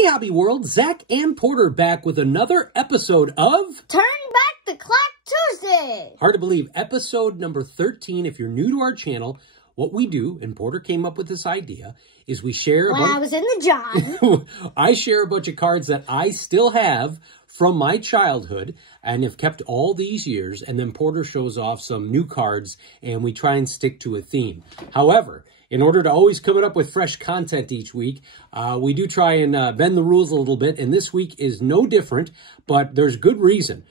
Hey, Hobby World, Zach and Porter back with another episode of Turn Back the Clock Tuesday. Hard to believe, episode number 13. If you're new to our channel, what we do, and Porter came up with this idea, is we share When I was in the John. I share a bunch of cards that I still have from my childhood and have kept all these years, and then Porter shows off some new cards, and we try and stick to a theme. However, in order to always come up with fresh content each week, we do try and bend the rules a little bit, and this week is no different, but there's good reason.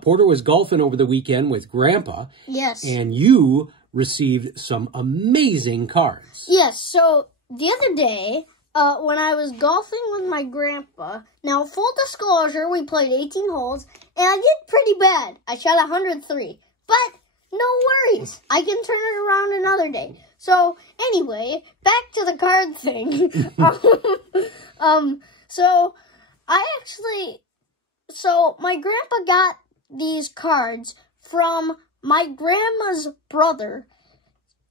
Porter was golfing over the weekend with Grandpa. Yes. And you received some amazing cards. Yes, so the other day, when I was golfing with my grandpa, now full disclosure, we played 18 holes, and I did pretty bad. I shot 103, but no worries. I can turn it around another day. So, anyway, back to the card thing. So my grandpa got these cards from my grandma's brother.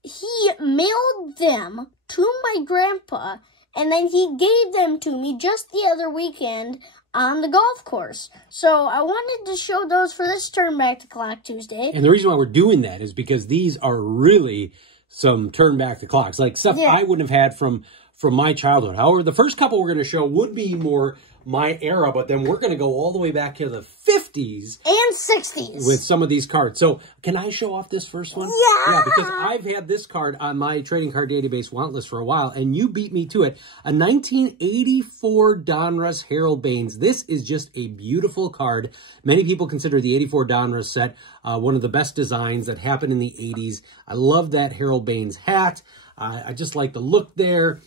He mailed them to my grandpa, and then he gave them to me just the other weekend on the golf course. So I wanted to show those for this Turn Back the Clock Tuesday. And the reason why we're doing that is because these are really some turn back the clocks, like stuff I wouldn't have had from my childhood. However, the first couple we're going to show would be more my era, but then we're going to go all the way back to the 50s and 60s with some of these cards. So can I show off this first one? Yeah, because I've had this card on my trading card database want list for a while, and you beat me to it. A 1984 Donruss Harold Baines. This is just a beautiful card. Many people consider the 84 Donruss set one of the best designs that happened in the 80s. I love that Harold Baines hat. I just like the look there.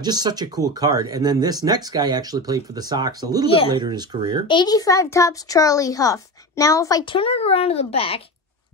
Just such a cool card. And then this next guy actually played for the Sox a little bit later in his career. 85 Topps Charlie Huff. Now, if I turn it around to the back,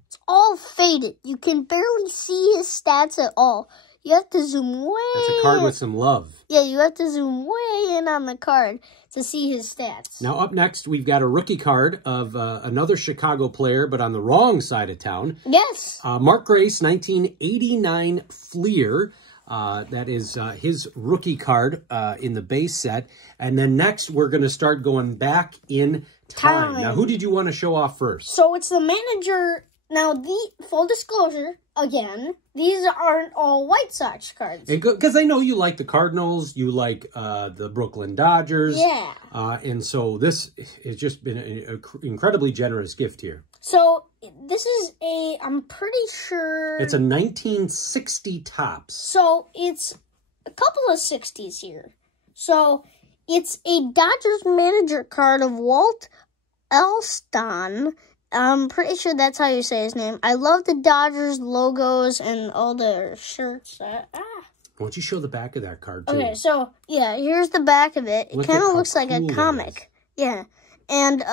it's all faded. You can barely see his stats at all. You have to zoom way That's a card with some love. Yeah, you have to zoom way in on the card to see his stats. Now, up next, we've got a rookie card of another Chicago player, but on the wrong side of town. Yes. Mark Grace, 1989 Fleer. That is his rookie card in the base set. And then next, we're going to start going back in time. Now, who did you want to show off first? So it's the manager. Now, the full disclosure, again, these aren't all White Sox cards. Because I know you like the Cardinals, you like the Brooklyn Dodgers. Yeah. And so this has just been an incredibly generous gift here. So this is I'm pretty sure... It's a 1960 Topps. So it's a couple of 60s here. So it's a Dodgers manager card of Walt Elston. I'm pretty sure that's how you say his name. I love the Dodgers logos and all the shirts. Why don't you show the back of that card, too? Okay, so, yeah, here's the back of it. It kind of looks like a comic. Yeah. And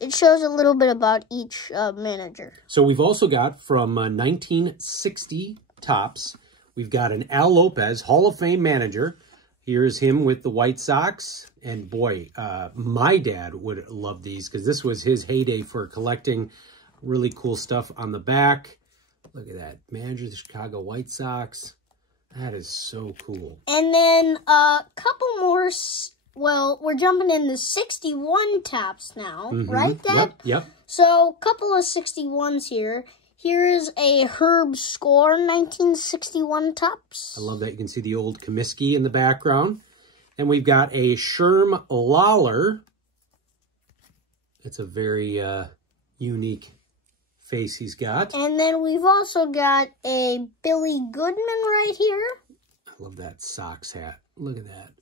it shows a little bit about each manager. So we've also got from 1960 Topps, we've got an Al Lopez, Hall of Fame manager. Here's him with the White Sox. And boy, my dad would love these because this was his heyday for collecting really cool stuff on the back. Look at that. Manager of the Chicago White Sox. That is so cool. And then a couple more... Well, we're jumping in the 61 Topps now, right, Dad? Yep. So, a couple of 61s here. Here is a Herb Score 1961 Topps. I love that. You can see the old Comiskey in the background. And we've got a Sherm Lawler. It's a very unique face he's got. And then we've also got a Billy Goodman right here. I love that Sox hat. Look at that.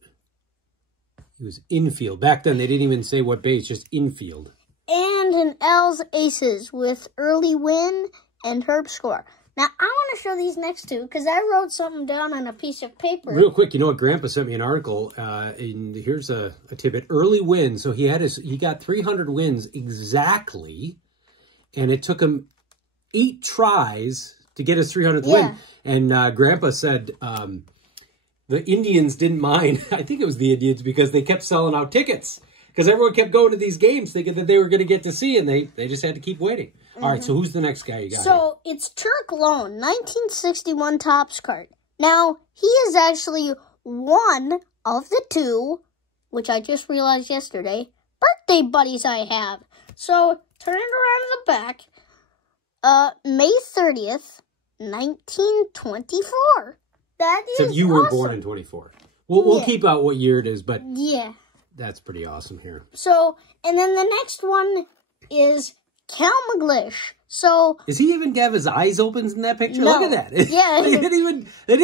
He was infield. Back then, they didn't even say what base, just infield. And an L's Aces with Early Win and Herb Score. Now, I want to show these next two because I wrote something down on a piece of paper. Real quick, you know what? Grandpa sent me an article, and here's a tidbit. Early win. So he got 300 wins exactly, and it took him 8 tries to get his 300th win. And Grandpa said... the Indians didn't mind. I think it was the Indians because they kept selling out tickets. Because everyone kept going to these games thinking that they were going to get to see, and they just had to keep waiting. All right, so who's the next guy you got? So it's Turk Loan, 1961 Topps card. Now, he is actually one of the two which I just realized yesterday, birthday buddies I have. So, turn it around to the back. May 30th, 1924. That is So you were awesome. born in 24. We'll Yeah. keep out what year it is, but Yeah. that's pretty awesome here. So, and then the next one is Cal McGlish. So, Does he even have his eyes open in that picture? No. Look at that. Yeah. they didn't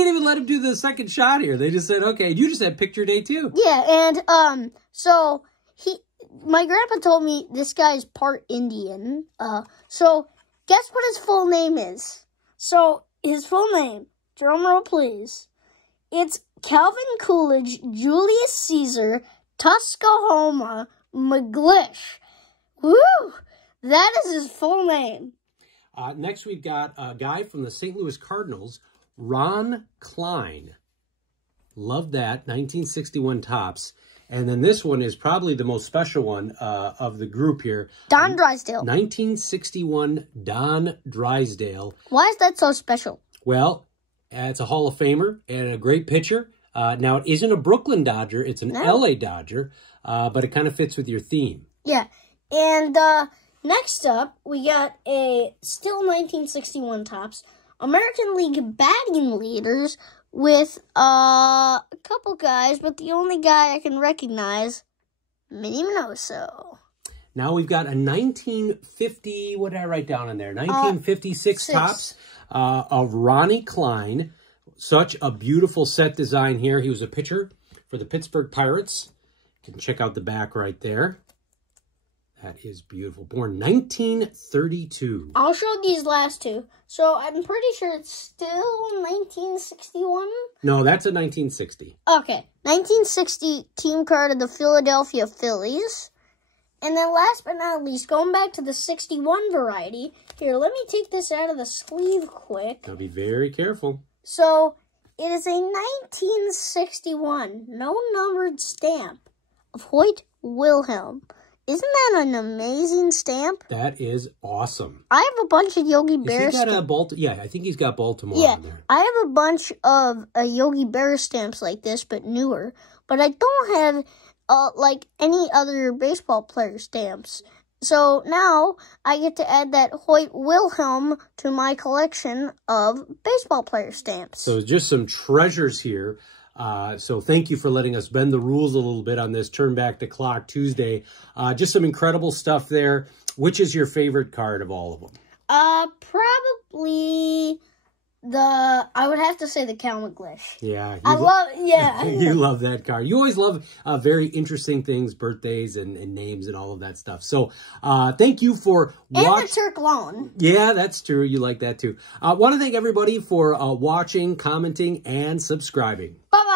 even let him do the second shot here. They just said, okay, you just had picture day too. yeah, and, so, my grandpa told me this guy's part Indian. So, guess what his full name is? So, his full name, drumroll please, it's Calvin Coolidge Julius Caesar Tuskahoma McGlish. Woo! That is his full name. Next, we've got a guy from the St. Louis Cardinals, Ron Klein. Love that, 1961 tops. And then this one is probably the most special one of the group here. Don Drysdale. 1961 Don Drysdale. Why is that so special? Well, it's a Hall of Famer and a great pitcher. Now, it isn't a Brooklyn Dodger. It's an LA Dodger, but it kind of fits with your theme. Yeah. And next up, we got a still 1961 tops American League batting leaders with a couple guys, but the only guy I can recognize, Minnie Minoso. Now we've got a 1950, what did I write down in there? 1956 tops of Ronnie Klein. Such a beautiful set design here. He was a pitcher for the Pittsburgh Pirates. You can check out the back right there. That is beautiful. Born 1932. I'll show these last two. So I'm pretty sure it's still 1961. No, that's a 1960. Okay. 1960 team card of the Philadelphia Phillies. And then last but not least, going back to the 61 variety. Here, let me take this out of the sleeve quick. Now be very careful. So, it is a 1961 no-numbered stamp of Hoyt Wilhelm. Isn't that an amazing stamp? That is awesome. I have a bunch of Yogi Has Bear he got stamps. yeah, I think he's got Baltimore Yeah, on there. I have a bunch of Yogi Bear stamps like this, but newer. But I don't have, like, any other baseball player stamps. So now I get to add that Hoyt Wilhelm to my collection of baseball player stamps. So just some treasures here. So thank you for letting us bend the rules a little bit on this Turn Back the Clock Tuesday. Just some incredible stuff there. Which is your favorite card of all of them? Probably I would have to say the Cal McGlish. Yeah. Yeah. You love that card. You always love very interesting things, birthdays and names and all of that stuff. So thank you for watching. And the Turk Loan. Yeah, that's true. You like that too. Want to thank everybody for watching, commenting, and subscribing. Bye-bye.